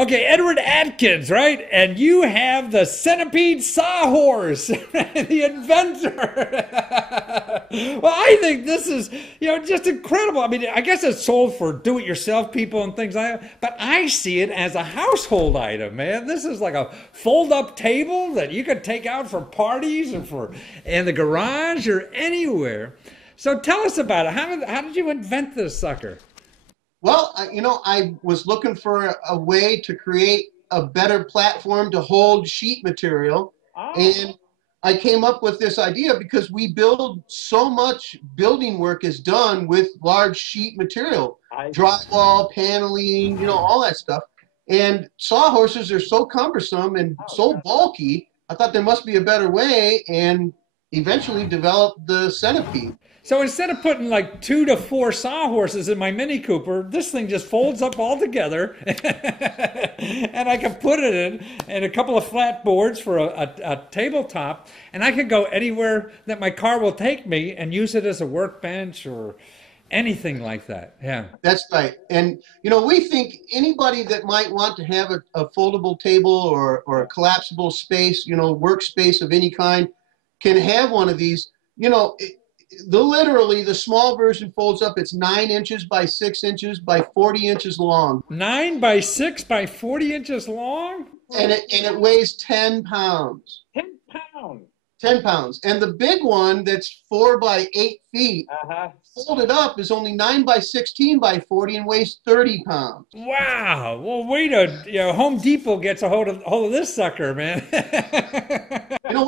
Okay, Edward Atkins, right? And you have the centipede sawhorse, the inventor. Well, I think this is, just incredible. I mean, I guess it's sold for do-it-yourself people and things like that, but I see it as a household item, man. This is like a fold-up table that you could take out for parties or for in the garage or anywhere. So tell us about it. How did you invent this sucker? Well, I was looking for a way to create a better platform to hold sheet material. Oh, And I came up with this idea because we build so much building work is done with large sheet material, I drywall, paneling, all that stuff. And sawhorses are so cumbersome and oh, so bulky. I thought there must be a better way, and eventually developed the centipede. So instead of putting like 2 to 4 sawhorses in my Mini Cooper, this thing just folds up all together, and I can put it in a couple of flat boards for a tabletop, and I can go anywhere that my car will take me and use it as a workbench or anything like that. Yeah. That's right. And, we think anybody that might want to have a foldable table or a collapsible space, workspace of any kind can have one of these. Literally, the small version folds up. It's 9 inches by 6 inches by 40 inches long. 9 by 6 by 40 inches long? And it weighs 10 pounds. 10 pounds. 10 pounds. And the big one that's 4 by 8 feet Uh-huh. folded up is only 9 by 16 by 40 and weighs 30 pounds. Wow. Well, wait Home Depot gets a hold of this sucker, man.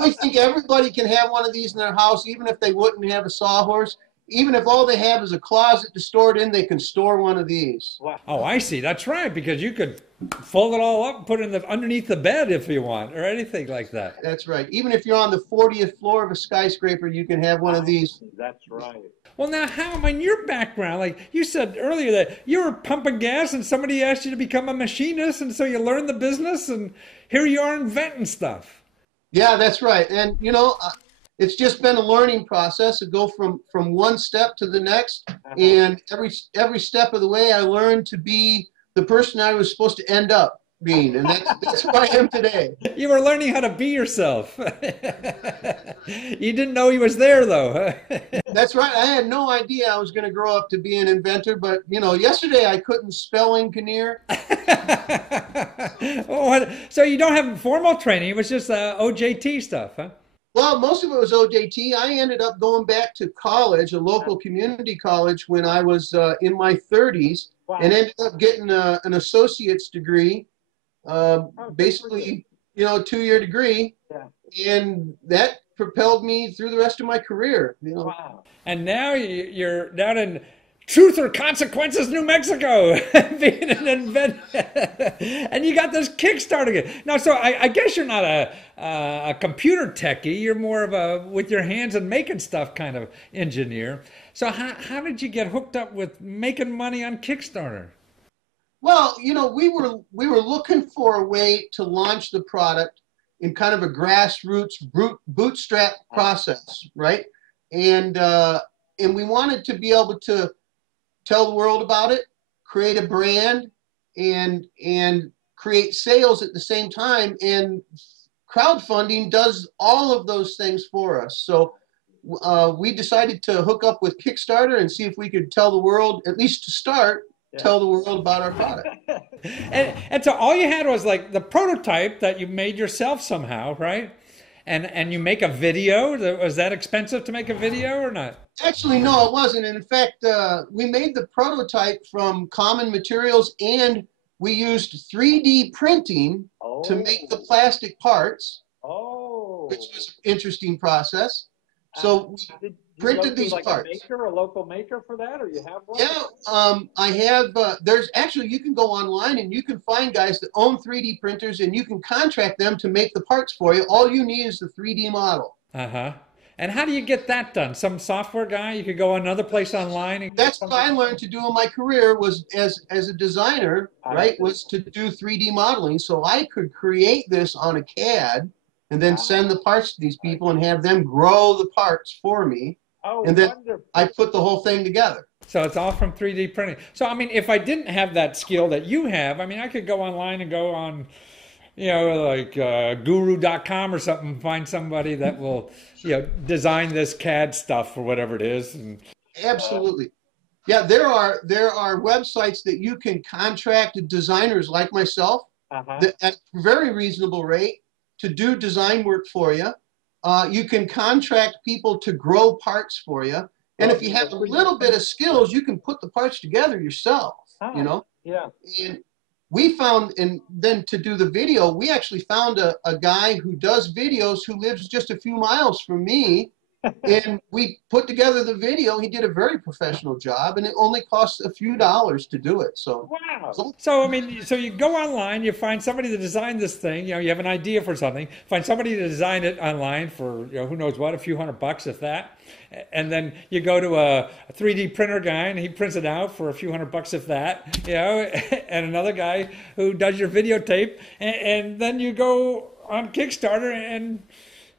We think everybody can have one of these in their house, even if they wouldn't have a sawhorse. Even if all they have is a closet to store it in, they can store one of these. Wow. Oh, I see. That's right, because you could fold it all up and put it underneath the bed if you want, or anything like that. That's right. Even if you're on the 40th floor of a skyscraper, you can have one of these. That's right. Well, now, your background, like you said earlier that you were pumping gas and somebody asked you to become a machinist, and so you learned the business, and here you are inventing stuff. Yeah, that's right. And, it's just been a learning process to go from one step to the next. And every step of the way, I learned to be the person I was supposed to end up being. And that's who I am today. You were learning how to be yourself. You didn't know he was there, though. That's right. I had no idea I was going to grow up to be an inventor. But, yesterday I couldn't spell engineer. Oh, so you don't have formal training. It was just OJT stuff, huh? Well, most of it was OJT. I ended up going back to college, a local community college, when I was in my 30s, Wow. and ended up getting an associate's degree, basically, 2-year degree, and that propelled me through the rest of my career. Wow. And now you're down in Truth or Consequences, New Mexico, being an inventor. And you got this Kickstarter. Now, so I guess you're not a computer techie. You're more of a with your hands and making stuff kind of engineer. So how did you get hooked up with making money on Kickstarter? Well, we were looking for a way to launch the product in kind of a grassroots bootstrap process, right? And we wanted to be able to tell the world about it, create a brand, and create sales at the same time. And crowdfunding does all of those things for us. So we decided to hook up with Kickstarter and see if we could tell the world, at least to start, tell the world about our product. And so all you had was like the prototype that you made yourself somehow, right? And you make a video. Was that expensive to make a video or not? Actually, no, it wasn't. And in fact, we made the prototype from common materials, and we used 3D printing to make the plastic parts, which was an interesting process. So we printed these parts. A local maker for that, or you have one? Yeah, I have. There's actually, you can go online and you can find guys that own 3D printers, and you can contract them to make the parts for you. All you need is the 3D model. Uh-huh. And how do you get that done? Some software guy? You could go another place online? And that's what I learned to do in my career, was as a designer, right, was to do 3D modeling. So I could create this on a CAD and then send the parts to these people and have them grow the parts for me. Oh, and then wonderful. I put the whole thing together. So it's all from 3D printing. So, I mean, if I didn't have that skill that you have, I mean, I could go online and go on, like guru.com or something, find somebody that will, design this CAD stuff or whatever it is. And Absolutely. Yeah, there are websites that you can contract designers like myself that at very reasonable rate to do design work for you. You can contract people to grow parts for you. And if you have a little bit of skills, you can put the parts together yourself, Yeah. And we found, and then to do the video, we actually found a guy who does videos who lives just a few miles from me. And we put together the video. He did a very professional job, and it only costs a few dollars to do it. So, wow. So I mean, so you go online, you find somebody to design this thing. You have an idea for something. Find somebody to design it online for who knows what, a few $100 if that. And then you go to a 3D printer guy, and he prints it out for a few $100 if that. And another guy who does your videotape, and then you go on Kickstarter and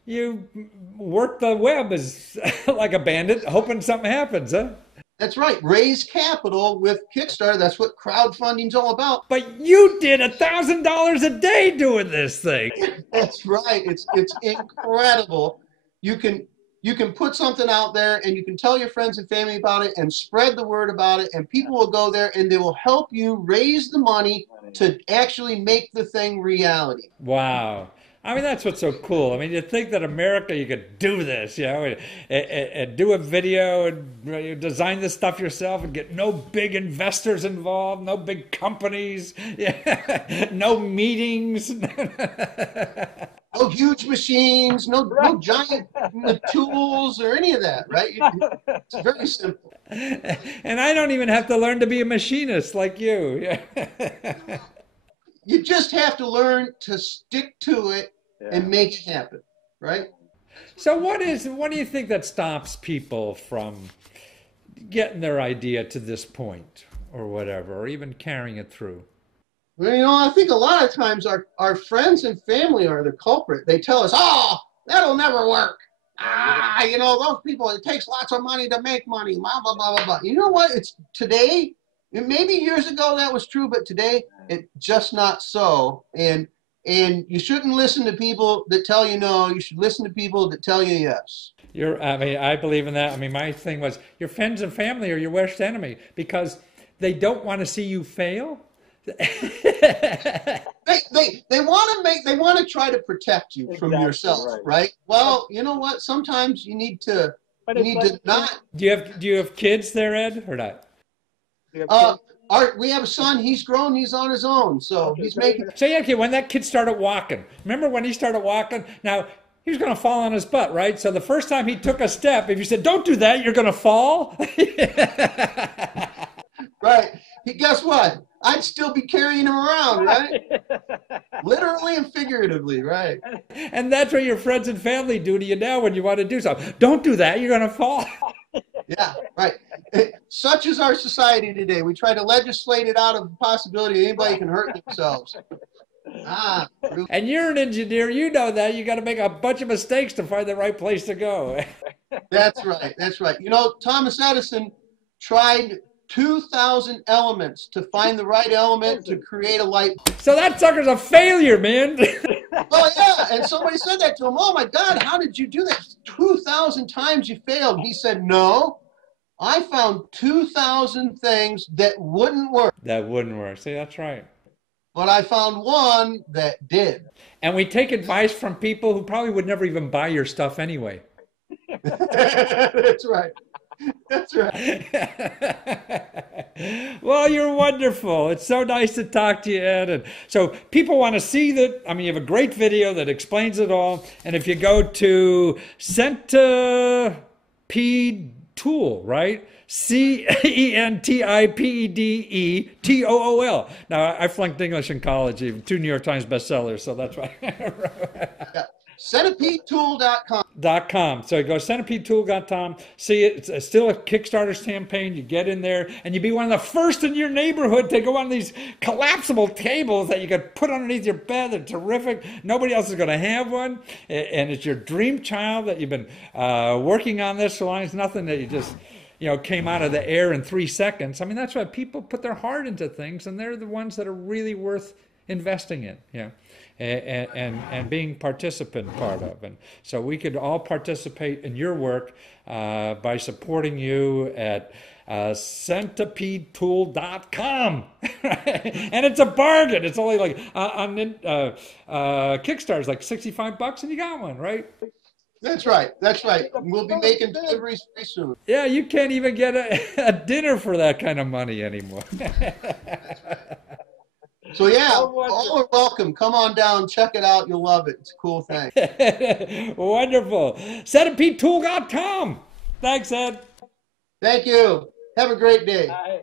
you work the web as like a bandit, hoping something happens, huh? That's right. Raise capital with Kickstarter. That's what crowdfunding's all about. But you did $1,000 a day doing this thing. That's right. It's incredible. You can put something out there, and you can tell your friends and family about it and spread the word about it, and people will go there and they will help you raise the money to actually make the thing reality. Wow. I mean, that's what's so cool. I mean, you think that America, you could do this, and do a video and design this stuff yourself and get no big investors involved, no big companies, no meetings. No huge machines, no giant tools or any of that, right? It's very simple. And I don't even have to learn to be a machinist like you. You just have to learn to stick to it and make it happen, right? So what do you think that stops people from getting their idea to this point or whatever, or even carrying it through? Well, I think a lot of times our friends and family are the culprit. They tell us, oh, that'll never work. Those people, it takes lots of money to make money, blah, blah, blah, blah, blah. You know what? It's today, maybe years ago that was true, but today it's just not so. And you shouldn't listen to people that tell you no. You should listen to people that tell you yes. I believe in that. I mean, my thing was your friends and family are your worst enemy because they don't want to see you fail. they want to try to protect you from yourself, right? Well, you know what? Sometimes you need to not. Do you have kids there, Ed, or not? We have a son. He's grown. He's on his own, so he's making. So okay, when that kid started walking, remember when he started walking? Now he was going to fall on his butt, right? So the first time he took a step, if you said, "Don't do that," you're going to fall. Right. Guess what? I'd still be carrying him around, right? Literally and figuratively, right? And that's what your friends and family do to you now when you want to do something. Don't do that. You're going to fall. Yeah, right. Such is our society today. We try to legislate it out of the possibility anybody can hurt themselves. And you're an engineer. You know that. You got to make a bunch of mistakes to find the right place to go. That's right. That's right. Thomas Edison tried 2,000 elements to find the right element to create a light bulb. So that sucker's a failure, man. Well, yeah, and somebody said that to him. Oh my God, how did you do that? 2,000 times you failed. He said, no, I found 2,000 things that wouldn't work. That wouldn't work. See, that's right. But I found one that did. And we take advice from people who probably would never even buy your stuff anyway. That's right. That's right. Well, you're wonderful. It's so nice to talk to you, Ed. And so people want to see that. I mean, you have a great video that explains it all. And if you go to centipede tool, right? CENTIPEDETOOL. Now, I flunked English in college, even 2 New York Times bestsellers, so that's right. Yeah. CentipedeTool.com. .com. So you go centipedetool.com, see it, it's still a Kickstarter campaign. You get in there and you be one of the first in your neighborhood to go on these collapsible tables that you could put underneath your bed. They're terrific. Nobody else is going to have one. And it's your dream child that you've been working on this so long. It's nothing that you just, came out of the air in 3 seconds. I mean, that's why people put their heart into things, and they're the ones that are really worth investing in, and being participant part of. And so we could all participate in your work by supporting you at centipedetool.com. And it's a bargain. It's only like on Kickstarter's like $65 and you got one, right? That's right. That's right. We'll be making deliveries pretty soon. Yeah, you can't even get a dinner for that kind of money anymore. So yeah, all are welcome. Come on down, check it out. You'll love it. It's a cool thing. Wonderful. Centipedetool.com. Thanks, Ed. Thank you. Have a great day. Bye.